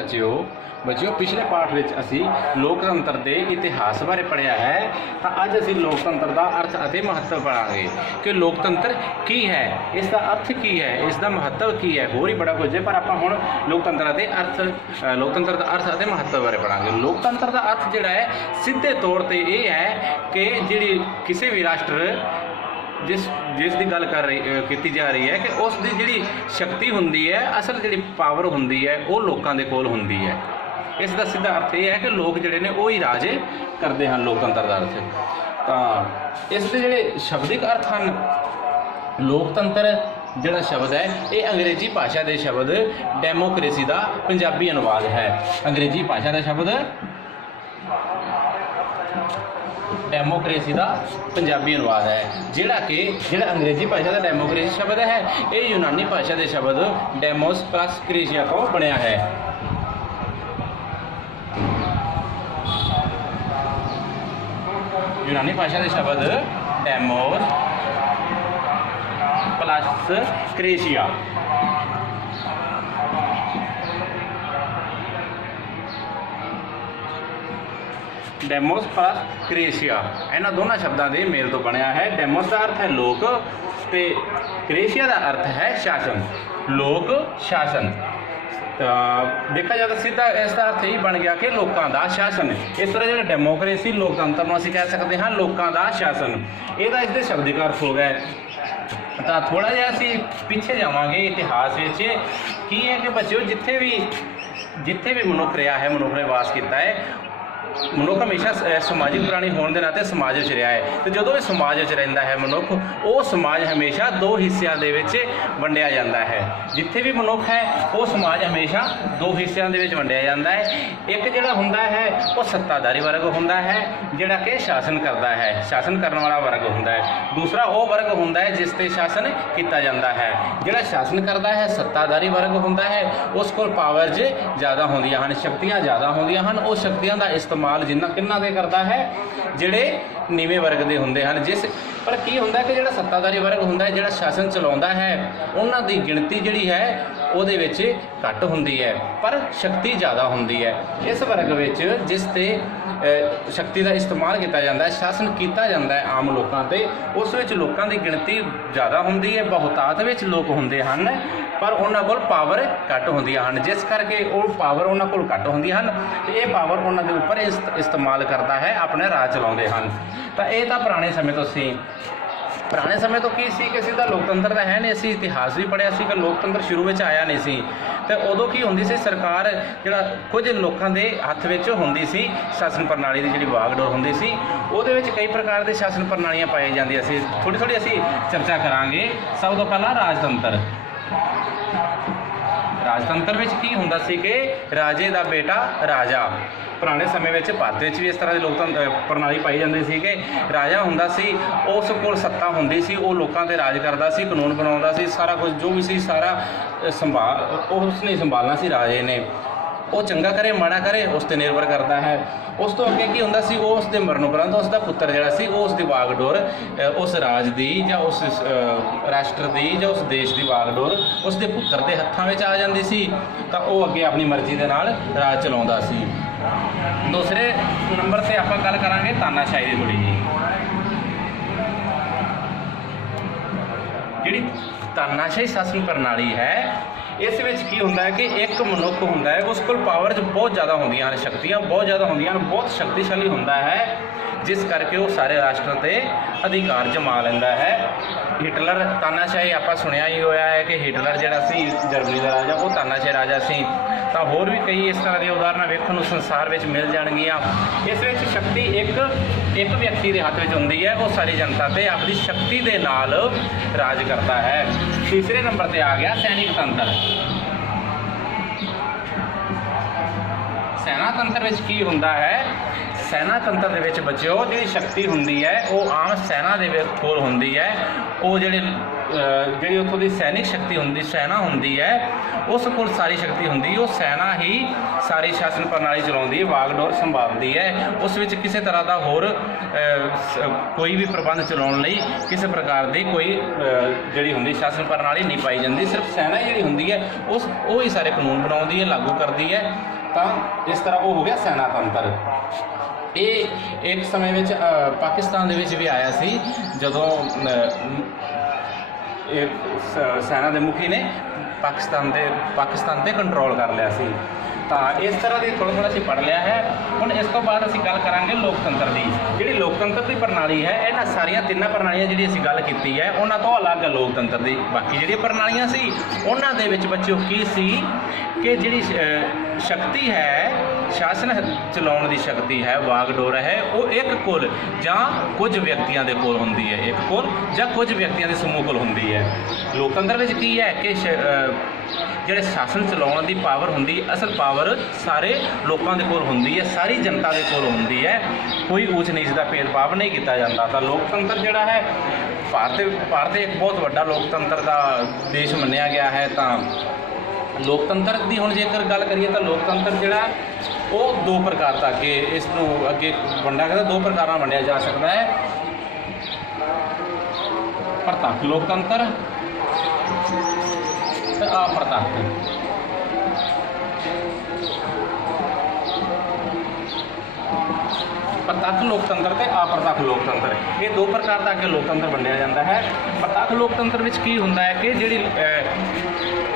बच्चिओ बच्चिओ पिछले पाठ में असी लोकतंत्र के इतिहास बारे पढ़िया है। तो अज असी लोकतंत्र का अर्थ और महत्व पढ़ांगे कि लोकतंत्र की है, इसका अर्थ की है, इसका महत्व की है। होर ही बड़ा कुछ है, पर आप हुण लोकतंत्र के अर्थ लोकतंत्र का अर्थ और महत्व बारे पढ़ांगे। लोकतंत्र का अर्थ जिहड़ा है सीधे तौर पर यह है कि जिहड़ी किसी भी राष्ट्र जिसकी गल कर रही की जा रही है कि उसकी जिहड़ी शक्ति हुंदी है, असल जिहड़ी पावर हुंदी है, वो लोगों के कोल हुंदी है। इसका सीधा अर्थ यह है कि लोग जिहड़े ने वो ही राज करते हैं। लोकतंत्र का अर्थ तो इसके जिहड़े शब्दिक अर्थ हैं, लोकतंत्र जिहड़ा शब्द है ये अंग्रेजी भाषा के शब्द डेमोक्रेसी का पंजाबी अनुवाद है। अंग्रेजी भाषा का शब्द डेमोक्रेसी का पंजाबी अनुवाद है, जिहड़ा अंग्रेजी भाषा का डेमोक्रेसी शब्द है ये यूनानी भाषा के शब्द डेमोस प्लस क्रेसिया तो बनया है। यूनानी भाषा के शब्द डेमोस प्लस क्रेसिया डेमोस प्लस क्रेसिया इन्होंने दोनों शब्दों के मेल तो बनया है। डेमोस का अर्थ है लोक ते क्रेसिया का अर्थ है शासन। लोक शासन देखा जाए तो सीधा इसका अर्थ यही बन गया कि लोगों का शासन। इस तरह जो डेमोक्रेसी लोकतंत्र में असीं कह सकते हैं लोगों का शासन। यह इसके शब्दिक अर्थ हो गए। तो थोड़ा जहा असीं पिछे जावांगे इतिहास की है कि बच्चों जिथे भी मनुख रहा है, मनुख ने वास किया है, मनुख हमेशा समाजिक प्राणी होने के नाते समाज में रहा है। तो जो भी समाज में रहा है मनुख, वो समाज हमेशा दो हिस्सों के वंडिया जाता है। जिथे भी मनुख है वो समाज हमेशा दो हिस्सों के वंडिया जाता है। एक जोड़ा होंदा है वो सत्ताधारी वर्ग होंदा है जिहड़ा कि शासन करता है, शासन करने वाला वर्ग होंदा है। दूसरा वो वर्ग होंदा है जिस ते शासन किया जाता है। जिहड़ा शासन करता है सत्ताधारी वर्ग होंदा है, उस कोल पावर ज़्यादा होंदियां हन, शक्तियाँ ज़्यादा होंदियां हन। उस शक्तियां का इस्तेमाल जिन्ना किन्ना दे करता है जिहड़े नीवें वर्ग के होंदे हन। जिस पर की होंदा कि जिहड़ा सत्ताधारी वर्ग होंदा है, जिहड़ा शासन चलाउंदा है, उन्हां दी गिणती जिहड़ी है ਉਹਦੇ ਵਿੱਚ घट होंदी है पर शक्ति ज़्यादा होंदी है। इस वर्ग विच जिस ते शक्ति का इस्तेमाल किया जाता है, शासन किया जाता है आम लोगों पर, उस विच लोगों की गिणती ज़्यादा होंदी है, बहुतात विच लोग होंदे हन पर उन्हां कोल पावर घट होंदियां हन। जिस करके वो पावर उन्हां कोल घट होंदियां हन ते ये पावर उन्हां दे उपर इस्तेमाल करता है, अपने राज चलाउंदे हन। तो ये तो पुराने समय तो सी पुराने समय तो की सी कि सीधा लोकतंत्र तो है नहीं। असी इतिहास भी पढ़िया सी कि लोकतंत्र शुरू में आया नहीं सी। तो उदों की होंदी सी सरकार जिहड़ा कुछ लोगों के हत्थ विच होंदी सी, शासन प्रणाली की जिहड़ी वागडोर होंदी सी, उहदे विच कई प्रकार की शासन प्रणालियां पाई जांदियां सी। थोड़ी थोड़ी असी चर्चा करांगे। सब तो पहला राजतंत्र। राजतंत्र में की हुंदा सी कि राजे का बेटा राजा। पुराने समय में भारत में भी इस तरह की लोकतंत्र प्रणाली पाई जाती सी कि राजा हुंदा सी, उस कोल सत्ता हुंदी सी, वो लोगों ते राज करता सी, कानून बनाउंदा सी, सारा कुछ जो भी सी सारा संभाल उसने संभालना सी राजे ने। वो चंगा करे माड़ा करे उस पर निर्भर करता है। उस तो अगे की होंदा सी, वो उसके मरण उपरंत उसका पुत्र जिहड़ा सी वो उसकी वागडोर उस राज की या उस राष्ट्र की या उस देश की वागडोर उसके पुत्र के हत्थों में आ जाती सी। तो वो अगे अपनी मर्जी के नाल राज चलाउंदा सी। दूसरे नंबर से आप गल करांगे तानाशाही की। थोड़ी जी जिहड़ी तानाशाही शासन प्रणाली है, इस विच की होंदा है कि एक मनुख होंदा है, उस कोल पावर बहुत ज़्यादा होंदियां, शक्तियाँ बहुत ज़्यादा होंदियां, बहुत शक्तिशाली होंदा है, जिस करके वो सारे राष्ट्र ते अधिकार जमा लैंदा है। हिटलर तानाशाही आप सुनिया ही होया है कि हिटलर जिहड़ा सी जर्मनी का राजा, वो तानाशाही राजा सी। तो होर भी कई इस तरह की उदाहरण वेखण नूं संसार में मिल जाणगियां। इस विच शक्ति एक व्यक्ति के हाथ में होंदी है, वो सारी जनता ते अपनी शक्ति के नाल राज करता है। तीसरे नंबर पर आ गया सैनिक तंत्र। सैना तंत्र में की होंदा है, सैना तंत्र दे विच बच्चों जिहड़ी शक्ति हुंदी है वो आम सैना दे कोल हुंदी है। वो जिहड़े ਜਿਹੜੀ ਉੱਥੋਂ ਦੀ ਸੈਨਿਕ ਸ਼ਕਤੀ ਹੁੰਦੀ, ਸੈਨਾ ਹੁੰਦੀ ਹੈ, ਉਸ ਕੋਲ ਸਾਰੀ ਸ਼ਕਤੀ ਹੁੰਦੀ, ਉਹ ਸੈਨਾ ਹੀ ਸਾਰੀ ਸ਼ਾਸਨ ਪ੍ਰਣਾਲੀ ਚਲਾਉਂਦੀ ਹੈ, ਵਾਗਡੋਰ ਸੰਭਾਲਦੀ ਹੈ। ਉਸ ਵਿੱਚ ਕਿਸੇ ਤਰ੍ਹਾਂ ਦਾ ਹੋਰ ਕੋਈ ਵੀ ਪ੍ਰਬੰਧ ਚਲਾਉਣ ਲਈ ਕਿਸੇ ਪ੍ਰਕਾਰ ਦੀ ਕੋਈ ਜਿਹੜੀ ਹੁੰਦੀ ਸ਼ਾਸਨ ਪ੍ਰਣਾਲੀ ਨਹੀਂ ਪਾਈ ਜਾਂਦੀ। ਸਿਰਫ ਸੈਨਾ ਹੀ ਜਿਹੜੀ ਹੁੰਦੀ ਹੈ ਉਹ ਹੀ ਸਾਰੇ ਕਾਨੂੰਨ ਬਣਾਉਂਦੀ ਹੈ, ਲਾਗੂ ਕਰਦੀ ਹੈ। ਤਾਂ ਇਸ ਤਰ੍ਹਾਂ ਉਹ ਹੋ ਗਿਆ ਸੈਨਾ ਤੰਤਰ। ਇਹ ਇੱਕ ਸਮੇਂ ਵਿੱਚ ਪਾਕਿਸਤਾਨ ਦੇ ਵਿੱਚ ਵੀ ਆਇਆ ਸੀ, ਜਦੋਂ ਇਹ ਸੈਨਾ ਦੇ ਮੁਖੀ ਨੇ ਪਾਕਿਸਤਾਨ ਤੇ ਕੰਟਰੋਲ ਕਰ ਲਿਆ ਸੀ। ਤਾਂ ਇਸ ਤਰ੍ਹਾਂ ਦੀ ਥੋੜ੍ਹਾ ਅਸੀਂ ਪੜ੍ਹ ਲਿਆ ਹੈ। ਹੁਣ ਇਸ ਤੋਂ ਬਾਅਦ ਅਸੀਂ ਗੱਲ ਕਰਾਂਗੇ ਲੋਕਤੰਤਰ ਦੀ। ਜਿਹੜੀ ਲੋਕਤੰਤਰ ਦੀ ਪ੍ਰਣਾਲੀ ਹੈ, ਇਹਨਾਂ ਸਾਰੀਆਂ ਤਿੰਨਾਂ ਪ੍ਰਣਾਲੀਆਂ ਜਿਹੜੀ ਅਸੀਂ ਗੱਲ ਕੀਤੀ ਹੈ ਉਹਨਾਂ ਤੋਂ ਅਲੱਗ ਹੈ ਲੋਕਤੰਤਰ ਦੀ। ਬਾਕੀ ਜਿਹੜੀਆਂ ਪ੍ਰਣਾਲੀਆਂ ਸੀ ਉਹਨਾਂ ਦੇ ਵਿੱਚ ਬੱਚਿਓ ਕੀ ਸੀ ਕਿ ਜਿਹੜੀ ਸ਼ਕਤੀ ਹੈ, ਸ਼ਾਸਨ ਚਲਾਉਣ ਦੀ ਸ਼ਕਤੀ ਹੈ, ਵਾਗਡੋਰ ਹੈ, ਉਹ ਇੱਕ ਕੋਲ ਜਾਂ ਕੁਝ ਵਿਅਕਤੀਆਂ ਦੇ ਕੋਲ ਹੁੰਦੀ ਹੈ, ਇੱਕ ਕੋਲ ਜਾਂ ਕੁਝ ਵਿਅਕਤੀਆਂ ਦੇ ਸਮੂਹ ਕੋਲ ਹੁੰਦੀ ਹੈ। ਲੋਕਤੰਤਰ ਵਿੱਚ ਕੀ ਹੈ ਕਿ ਜਿਹੜੇ ਸ਼ਾਸਨ ਚਲਾਉਣ ਦੀ ਪਾਵਰ ਹੁੰਦੀ, ਅਸਲ ਪਾਵਰ ਸਾਰੇ ਲੋਕਾਂ ਦੇ ਕੋਲ ਹੁੰਦੀ ਹੈ, ਸਾਰੀ ਜਨਤਾ ਦੇ ਕੋਲ ਹੁੰਦੀ ਹੈ, ਕੋਈ ਊਚ ਨੀਚ ਦਾ ਭੇਦਭਾਵ ਨਹੀਂ ਕੀਤਾ ਜਾਂਦਾ। ਤਾਂ ਲੋਕਤੰਤਰ ਜਿਹੜਾ ਹੈ ਭਾਰਤ ਇੱਕ ਬਹੁਤ ਵੱਡਾ ਲੋਕਤੰਤਰ ਦਾ ਦੇਸ਼ ਮੰਨਿਆ ਗਿਆ ਹੈ। ਤਾਂ ਲੋਕਤੰਤਰ ਦੀ ਹੁਣ ਜੇਕਰ ਗੱਲ ਕਰੀਏ ਤਾਂ ਲੋਕਤੰਤਰ ਜਿਹੜਾ ਉਹ ਦੋ ਪ੍ਰਕਾਰ ਦਾ ਇਸ ਨੂੰ ਅੱਗੇ ਵੰਡਿਆ ਗਿਆ, ਦੋ ਪ੍ਰਕਾਰਾਂ ਵੰਡਿਆ ਜਾ ਸਕਦਾ ਹੈ। ਪ੍ਰਤੱਖ ਲੋਕਤੰਤਰ ਤੇ ਅਪ੍ਰਤੱਖ। ਪ੍ਰਤੱਖ ਲੋਕਤੰਤਰ ਤੇ ਅਪ੍ਰਤੱਖ ਲੋਕਤੰਤਰ, ਇਹ ਦੋ ਪ੍ਰਕਾਰ ਦਾ ਅੱਗੇ ਲੋਕਤੰਤਰ ਵੰਡਿਆ ਜਾਂਦਾ ਹੈ। ਪ੍ਰਤੱਖ ਲੋਕਤੰਤਰ ਵਿੱਚ ਕੀ ਹੁੰਦਾ ਹੈ ਕਿ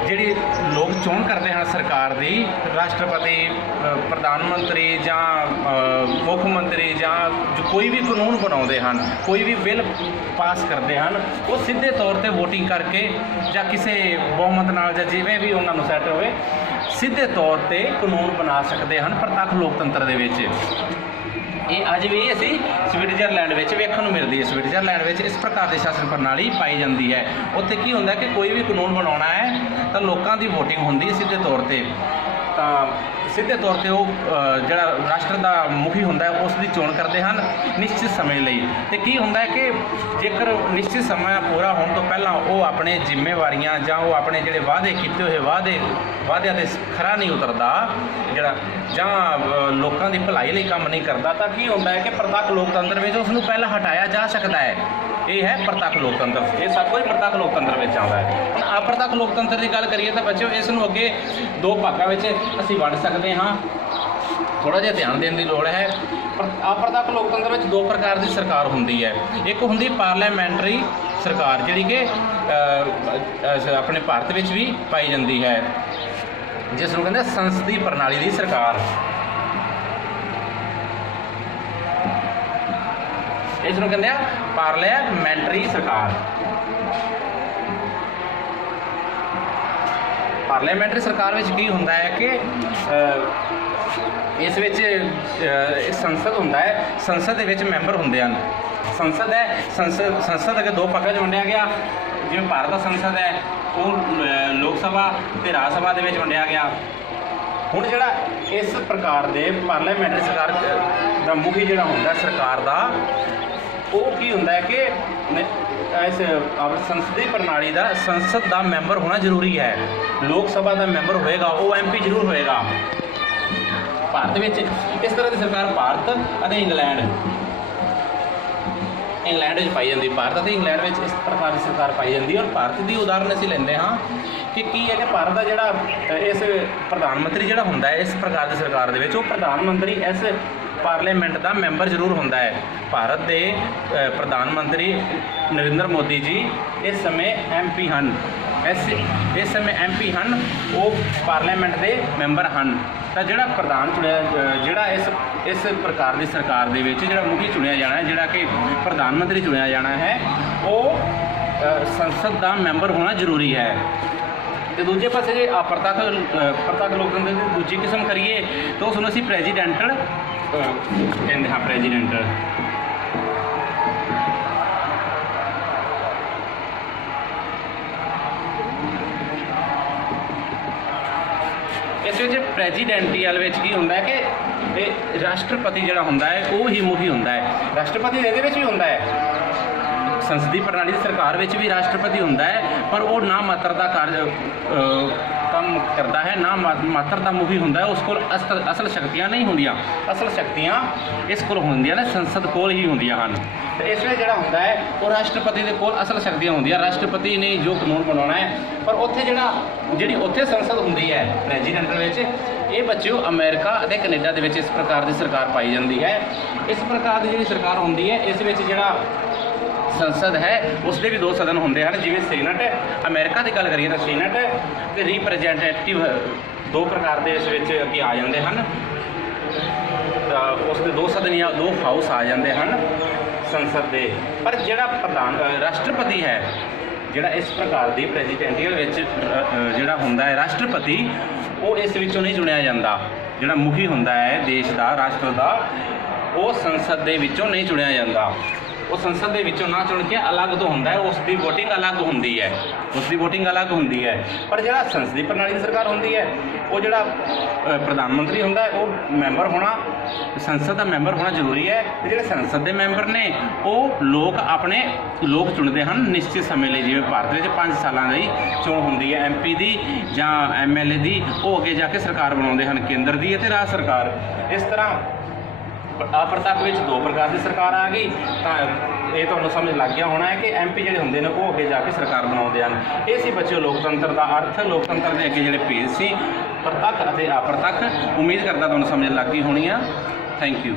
ਜਿਹੜੀ ਲੋਕ ਚੋਣ ਕਰਦੇ ਹਨ ਸਰਕਾਰ ਦੀ, ਰਾਸ਼ਟਰਪਤੀ, ਪ੍ਰਧਾਨ ਮੰਤਰੀ ਜਾਂ ਮੁੱਖ ਮੰਤਰੀ, ਜਾਂ ਕੋਈ ਵੀ ਕਾਨੂੰਨ ਬਣਾਉਂਦੇ ਹਨ, ਕੋਈ ਵੀ ਬਿੱਲ ਪਾਸ ਕਰਦੇ ਹਨ, ਉਹ ਸਿੱਧੇ ਤੌਰ ਤੇ ਵੋਟਿੰਗ ਕਰਕੇ ਜਾਂ ਕਿਸੇ ਬਹੁਮਤ ਨਾਲ ਜਾਂ ਜਿਵੇਂ ਵੀ ਉਹਨਾਂ ਨੂੰ ਸੈੱਟ ਹੋਵੇ, ਸਿੱਧੇ ਤੌਰ ਤੇ ਕਾਨੂੰਨ ਬਣਾ ਸਕਦੇ ਹਨ ਪ੍ਰਤੱਖ ਲੋਕਤੰਤਰ ਦੇ ਵਿੱਚ। ਇਹ ਅੱਜ ਵੀ ਅਸੀਂ ਸਵਿਟਜ਼ਰਲੈਂਡ ਵਿੱਚ ਵੇਖਣ ਨੂੰ ਮਿਲਦੀ ਹੈ। ਸਵਿਟਜ਼ਰਲੈਂਡ ਵਿੱਚ ਇਸ ਪ੍ਰਕਾਰ ਦੀ ਸ਼ਾਸਨ ਪ੍ਰਣਾਲੀ ਪਾਈ ਜਾਂਦੀ ਹੈ। ਉੱਥੇ ਕੀ ਹੁੰਦਾ ਕਿ ਕੋਈ ਵੀ ਕਾਨੂੰਨ ਬਣਾਉਣਾ ਹੈ ਤਾਂ ਲੋਕਾਂ ਦੀ ਵੋਟਿੰਗ ਹੁੰਦੀ ਹੈ ਸਿੱਧੇ ਤੌਰ ਤੇ। ਤਾਂ ਸਿੱਧੇ ਤੌਰ ਤੇ ਉਹ ਜਿਹੜਾ ਰਾਸ਼ਟਰ ਦਾ ਮੁਖੀ ਹੁੰਦਾ ਹੈ ਉਸ ਦੀ ਚੋਣ ਕਰਦੇ ਹਨ ਨਿਸ਼ਚਿਤ ਸਮੇਂ ਲਈ। ਤੇ ਕੀ ਹੁੰਦਾ ਹੈ ਕਿ ਜੇਕਰ ਨਿਸ਼ਚਿਤ ਸਮਾਂ ਪੂਰਾ ਹੋਣ ਤੋਂ ਪਹਿਲਾਂ ਉਹ ਆਪਣੇ ਜ਼ਿੰਮੇਵਾਰੀਆਂ ਜਾਂ ਉਹ ਆਪਣੇ ਜਿਹੜੇ ਵਾਅਦੇ ਕੀਤੇ ਹੋਏ ਵਾਅਦਿਆਂ ਤੇ ਖਰਾ ਨਹੀਂ ਉਤਰਦਾ, ਜਿਹੜਾ ਜਾਂ ਲੋਕਾਂ ਦੀ ਭਲਾਈ ਲਈ ਕੰਮ ਨਹੀਂ ਕਰਦਾ, ਤਾਂ ਕੀ ਹੁੰਦਾ ਹੈ ਕਿ ਪ੍ਰਤੱਖ ਲੋਕਤੰਤਰ ਵਿੱਚ ਉਸ ਨੂੰ ਪਹਿਲਾਂ ਹਟਾਇਆ ਜਾ ਸਕਦਾ ਹੈ। ਇਹ ਹੈ ਪ੍ਰਤੱਖ ਲੋਕਤੰਤਰ। ਇਹ ਸਭ ਕੁਝ ਪ੍ਰਤੱਖ ਲੋਕਤੰਤਰ ਵਿੱਚ ਆਉਂਦਾ ਹੈ। ਹੁਣ ਅਪ੍ਰਤੱਖ ਲੋਕਤੰਤਰ ਦੀ ਗੱਲ ਕਰੀਏ ਤਾਂ ਬੱਚਿਓ ਇਸ ਨੂੰ ਅੱਗੇ ਦੋ ਭਾਗਾਂ ਵਿੱਚ ਅਸੀਂ ਵੰਡ ਸਕਦੇ ਹਾਂ। ਥੋੜ੍ਹਾ ਜਿਹਾ ਧਿਆਨ ਦੇਣ ਦੀ ਲੋੜ ਹੈ। ਅਪ੍ਰਤੱਖ ਲੋਕਤੰਤਰ ਵਿੱਚ ਦੋ ਪ੍ਰਕਾਰ ਦੀ ਸਰਕਾਰ ਹੁੰਦੀ ਹੈ। ਇੱਕ ਹੁੰਦੀ ਪਾਰਲੀਮੈਂਟਰੀ ਸਰਕਾਰ, ਜਿਹੜੀ ਕਿ ਆਪਣੇ ਭਾਰਤ ਵਿੱਚ ਵੀ ਪਾਈ ਜਾਂਦੀ ਹੈ, ਜਿਸ ਨੂੰ ਕਹਿੰਦੇ ਸੰਸਦੀ ਪ੍ਰਣਾਲੀ ਦੀ ਸਰਕਾਰ। ਇਸ ਨੂੰ ਕਹਿੰਦੇ ਆ ਪਾਰਲੀਮੈਂਟਰੀ ਸਰਕਾਰ। ਪਾਰਲੀਮੈਂਟਰੀ ਸਰਕਾਰ ਵਿੱਚ ਕੀ ਹੁੰਦਾ ਹੈ ਕਿ ਇਸ ਵਿੱਚ ਸੰਸਦ ਹੁੰਦਾ ਹੈ, ਸੰਸਦ ਦੇ ਵਿੱਚ ਮੈਂਬਰ ਹੁੰਦੇ ਹਨ। ਸੰਸਦ ਹੈ, ਸੰਸਦ ਅਗੇ ਦੋ ਭਾਗਾਂ 'ਚ ਵੰਡਿਆ ਗਿਆ। ਜਿਵੇਂ ਭਾਰਤ ਦਾ ਸੰਸਦ ਹੈ ਉਹ ਲੋਕ ਸਭਾ ਤੇ ਰਾਜ ਸਭਾ ਦੇ ਵਿੱਚ ਵੰਡਿਆ ਗਿਆ। ਹੁਣ ਜਿਹੜਾ ਇਸ ਪ੍ਰਕਾਰ ਦੇ ਪਾਰਲੀਮੈਂਟਰੀ ਸਰਕਾਰ ਦਾ ਮੁਖੀ ਜਿਹੜਾ ਹੁੰਦਾ ਸਰਕਾਰ ਦਾ, ਉਹ ਕੀ ਹੁੰਦਾ ਹੈ ਕਿ ਇਸ ਸੰਸਦੀ ਪ੍ਰਣਾਲੀ ਦਾ ਸੰਸਦ ਦਾ ਮੈਂਬਰ ਹੋਣਾ ਜ਼ਰੂਰੀ ਹੈ। ਲੋਕ ਸਭਾ ਦਾ ਮੈਂਬਰ ਹੋਏਗਾ, ਉਹ MP ਜ਼ਰੂਰ ਹੋਏਗਾ ਭਾਰਤ ਵਿੱਚ। ਇਸ ਤਰ੍ਹਾਂ ਦੀ ਸਰਕਾਰ ਭਾਰਤ ਅਤੇ ਇੰਗਲੈਂਡ ਵਿੱਚ ਪਾਈ ਜਾਂਦੀ। ਭਾਰਤ ਅਤੇ ਇੰਗਲੈਂਡ ਵਿੱਚ ਇਸ ਪ੍ਰਕਾਰ ਦੀ ਸਰਕਾਰ ਪਾਈ ਜਾਂਦੀ ਹੈ। ਔਰ ਭਾਰਤ ਦੀ ਉਦਾਹਰਨ ਅਸੀਂ ਲੈਂਦੇ ਹਾਂ ਕਿ ਕੀ ਹੈ ਕਿ ਭਾਰਤ ਦਾ ਜਿਹੜਾ ਇਸ ਪ੍ਰਧਾਨ ਮੰਤਰੀ ਜਿਹੜਾ ਹੁੰਦਾ ਹੈ ਇਸ ਪ੍ਰਕਾਰ ਦੀ ਸਰਕਾਰ ਦੇ ਵਿੱਚ, ਉਹ ਪ੍ਰਧਾਨ ਮੰਤਰੀ ਇਸ ਪਾਰਲੀਮੈਂਟ ਦਾ ਮੈਂਬਰ ਜ਼ਰੂਰ ਹੁੰਦਾ ਹੈ। ਭਾਰਤ ਦੇ ਪ੍ਰਧਾਨ ਮੰਤਰੀ ਨਰਿੰਦਰ ਮੋਦੀ ਜੀ ਇਸ ਸਮੇਂ MP ਹਨ। ਇਸ ਸਮੇਂ MP ਹਨ, ਉਹ ਪਾਰਲੀਮੈਂਟ ਦੇ ਮੈਂਬਰ ਹਨ। ਤਾਂ ਜਿਹੜਾ ਪ੍ਰਧਾਨ ਚੁਣਿਆ, ਜਿਹੜਾ ਇਸ ਪ੍ਰਕਾਰ ਦੀ ਸਰਕਾਰ ਦੇ ਵਿੱਚ ਜਿਹੜਾ ਮੁਖੀ ਚੁਣਿਆ ਜਾਣਾ ਹੈ, ਜਿਹੜਾ ਕਿ ਪ੍ਰਧਾਨ ਮੰਤਰੀ ਚੁਣਿਆ ਜਾਣਾ ਹੈ, ਉਹ ਸੰਸਦ ਦਾ ਮੈਂਬਰ ਹੋਣਾ ਜ਼ਰੂਰੀ ਹੈ। ਤੇ ਦੂਜੇ ਪਾਸੇ ਜੇ ਪ੍ਰਤੱਖ ਲੋਕਤੰਤਰ ਦੀ ਦੂਜੀ ਕਿਸਮ ਕਰੀਏ ਤਾਂ ਉਸ ਨੂੰ ਅਸੀਂ ਪ੍ਰੈਜ਼ੀਡੈਂਟਲ ਕਹਿੰਦੇ ਹਾਂ। ਪ੍ਰੈਜ਼ੀਡੈਂਟਲ ਇਸ ਵਿੱਚ ਪ੍ਰੈਜ਼ੀਡੈਂਟੀਅਲ ਵਿੱਚ ਕੀ ਹੁੰਦਾ ਹੈ ਕਿ ਇਹ ਰਾਸ਼ਟਰਪਤੀ ਜਿਹੜਾ ਹੁੰਦਾ ਹੈ ਉਹ ਹੀ ਮੁਖੀ ਹੁੰਦਾ ਹੈ। ਰਾਸ਼ਟਰਪਤੀ ਇਹਦੇ ਵਿੱਚ ਵੀ ਹੁੰਦਾ ਹੈ, ਸੰਸਦੀ ਪ੍ਰਣਾਲੀ ਦੀ ਸਰਕਾਰ ਵਿੱਚ ਵੀ ਰਾਸ਼ਟਰਪਤੀ ਹੁੰਦਾ ਹੈ, ਪਰ ਉਹ ਨਾ ਮਾਤਰ ਦਾ ਕੰਮ ਕਰਦਾ ਹੈ, ਨਾ ਮਾਤਰ ਦਾ ਮੁਖੀ ਹੁੰਦਾ ਹੈ। ਉਸ ਕੋਲ ਅਸਲ ਸ਼ਕਤੀਆਂ ਨਹੀਂ ਹੁੰਦੀਆਂ। ਅਸਲ ਸ਼ਕਤੀਆਂ ਇਸ ਕੋਲ ਹੁੰਦੀਆਂ ਨੇ, ਸੰਸਦ ਕੋਲ ਹੀ ਹੁੰਦੀਆਂ ਹਨ। ਤੇ ਇਸ ਲਈ ਜਿਹੜਾ ਹੁੰਦਾ ਹੈ ਉਹ ਰਾਸ਼ਟਰਪਤੀ ਦੇ ਕੋਲ ਅਸਲ ਸ਼ਕਤੀਆਂ ਹੁੰਦੀਆਂ। ਰਾਸ਼ਟਰਪਤੀ ਨੇ ਜੋ ਕਾਨੂੰਨ ਬਣਾਉਣਾ ਹੈ, ਪਰ ਉੱਥੇ ਜਿਹੜੀ ਉੱਥੇ ਸੰਸਦ ਹੁੰਦੀ ਹੈ ਪ੍ਰੈਜ਼ੀਡੈਂਟ ਵਿੱਚ, ਇਹ ਬੱਚਿਓ ਅਮਰੀਕਾ ਅਤੇ ਕੈਨੇਡਾ ਦੇ ਵਿੱਚ ਇਸ ਪ੍ਰਕਾਰ ਦੀ ਸਰਕਾਰ ਪਾਈ ਜਾਂਦੀ ਹੈ। ਇਸ ਪ੍ਰਕਾਰ ਦੀ ਜਿਹੜੀ ਸਰਕਾਰ ਹੁੰਦੀ ਹੈ, ਇਸ ਵਿੱਚ ਜਿਹੜਾ ਸੰਸਦ ਹੈ ਉਸ ਦੇ ਵੀ 2 ਸਦਨ ਹੁੰਦੇ ਹਨ। ਜਿਵੇਂ ਸੈਨੇਟ, ਅਮਰੀਕਾ ਦੀ ਗੱਲ ਕਰੀਏ ਤਾਂ ਸੈਨੇਟ ਅਤੇ ਰਿਪਰੈਜ਼ੈਂਟੇਟਿਵ 2 ਪ੍ਰਕਾਰ ਦੇ ਇਸ ਵਿੱਚ ਅੱਗੇ ਆ ਜਾਂਦੇ ਹਨ। ਤਾਂ ਉਸ ਦੇ 2 ਸਦਨ ਜਾਂ 2 ਹਾਊਸ ਆ ਜਾਂਦੇ ਹਨ ਸੰਸਦ ਦੇ। ਪਰ ਜਿਹੜਾ ਰਾਸ਼ਟਰਪਤੀ ਹੈ, ਜਿਹੜਾ ਇਸ ਪ੍ਰਕਾਰ ਦੀ ਪ੍ਰੈਜ਼ੀਡੈਂਟੀਅਲ ਵਿੱਚ ਜਿਹੜਾ ਹੁੰਦਾ ਹੈ ਰਾਸ਼ਟਰਪਤੀ, ਉਹ ਇਸ ਵਿੱਚੋਂ ਨਹੀਂ ਚੁਣਿਆ ਜਾਂਦਾ। ਜਿਹੜਾ ਮੁਖੀ ਹੁੰਦਾ ਹੈ ਦੇਸ਼ ਦਾ, ਰਾਸ਼ਟਰ ਦਾ, ਉਹ ਸੰਸਦ ਦੇ ਵਿੱਚੋਂ ਨਹੀਂ ਚੁਣਿਆ ਜਾਂਦਾ। ਉਹ ਸੰਸਦ ਦੇ ਵਿੱਚੋਂ ਨਾ ਚੁਣ ਕੇ ਅਲੱਗ ਤੋਂ ਹੁੰਦਾ ਹੈ, ਉਸ ਦੀ ਵੋਟਿੰਗ ਅਲੱਗ ਹੁੰਦੀ ਹੈ, ਪਰ ਜਿਹੜਾ ਸੰਸਦੀ ਪ੍ਰਣਾਲੀ ਦੀ ਸਰਕਾਰ ਹੁੰਦੀ ਹੈ, ਉਹ ਜਿਹੜਾ ਪ੍ਰਧਾਨ ਮੰਤਰੀ ਹੁੰਦਾ ਹੈ, ਉਹ ਮੈਂਬਰ ਹੋਣਾ, ਸੰਸਦ ਦਾ ਮੈਂਬਰ ਹੋਣਾ ਜ਼ਰੂਰੀ ਹੈ। ਅਤੇ ਜਿਹੜੇ ਸੰਸਦ ਦੇ ਮੈਂਬਰ ਨੇ ਉਹ ਲੋਕ ਚੁਣਦੇ ਹਨ ਨਿਸ਼ਚਿਤ ਸਮੇਂ ਲਈ। ਜਿਵੇਂ ਭਾਰਤ ਵਿੱਚ 5 ਸਾਲਾਂ ਦੀ ਚੋਣ ਹੁੰਦੀ ਹੈ MP ਦੀ ਜਾਂ MLA ਦੀ, ਉਹ ਅੱਗੇ ਜਾ ਕੇ ਸਰਕਾਰ ਬਣਾਉਂਦੇ ਹਨ, ਕੇਂਦਰ ਦੀ ਅਤੇ ਰਾਜ ਸਰਕਾਰ। ਇਸ ਤਰ੍ਹਾਂ ਪ੍ਰਤੱਖ ਵਿੱਚ 2 ਪ੍ਰਕਾਰ ਦੀ ਸਰਕਾਰ ਆ ਗਈ। ਤਾਂ ਇਹ ਤੁਹਾਨੂੰ ਸਮਝ ਲੱਗ ਗਿਆ ਹੋਣਾ ਹੈ ਕਿ MP ਜਿਹੜੇ ਹੁੰਦੇ ਨੇ ਉਹ ਅੱਗੇ ਜਾ ਕੇ ਸਰਕਾਰ ਬਣਾਉਂਦੇ ਹਨ। ਇਹ ਸੀ ਬੱਚਿਓ ਲੋਕਤੰਤਰ ਦਾ ਅਰਥ। ਲੋਕਤੰਤਰ ਦੇ ਅੱਗੇ ਜਿਹੜੇ ਭੇਦ ਸੀ, ਪ੍ਰਤੱਖ ਅਤੇ ਅਪ੍ਰਤੱਖ। ਉਮੀਦ ਕਰਦਾ ਤੁਹਾਨੂੰ ਸਮਝ ਲੱਗ ਗਈ ਹੋਣੀ ਆ। Thank you.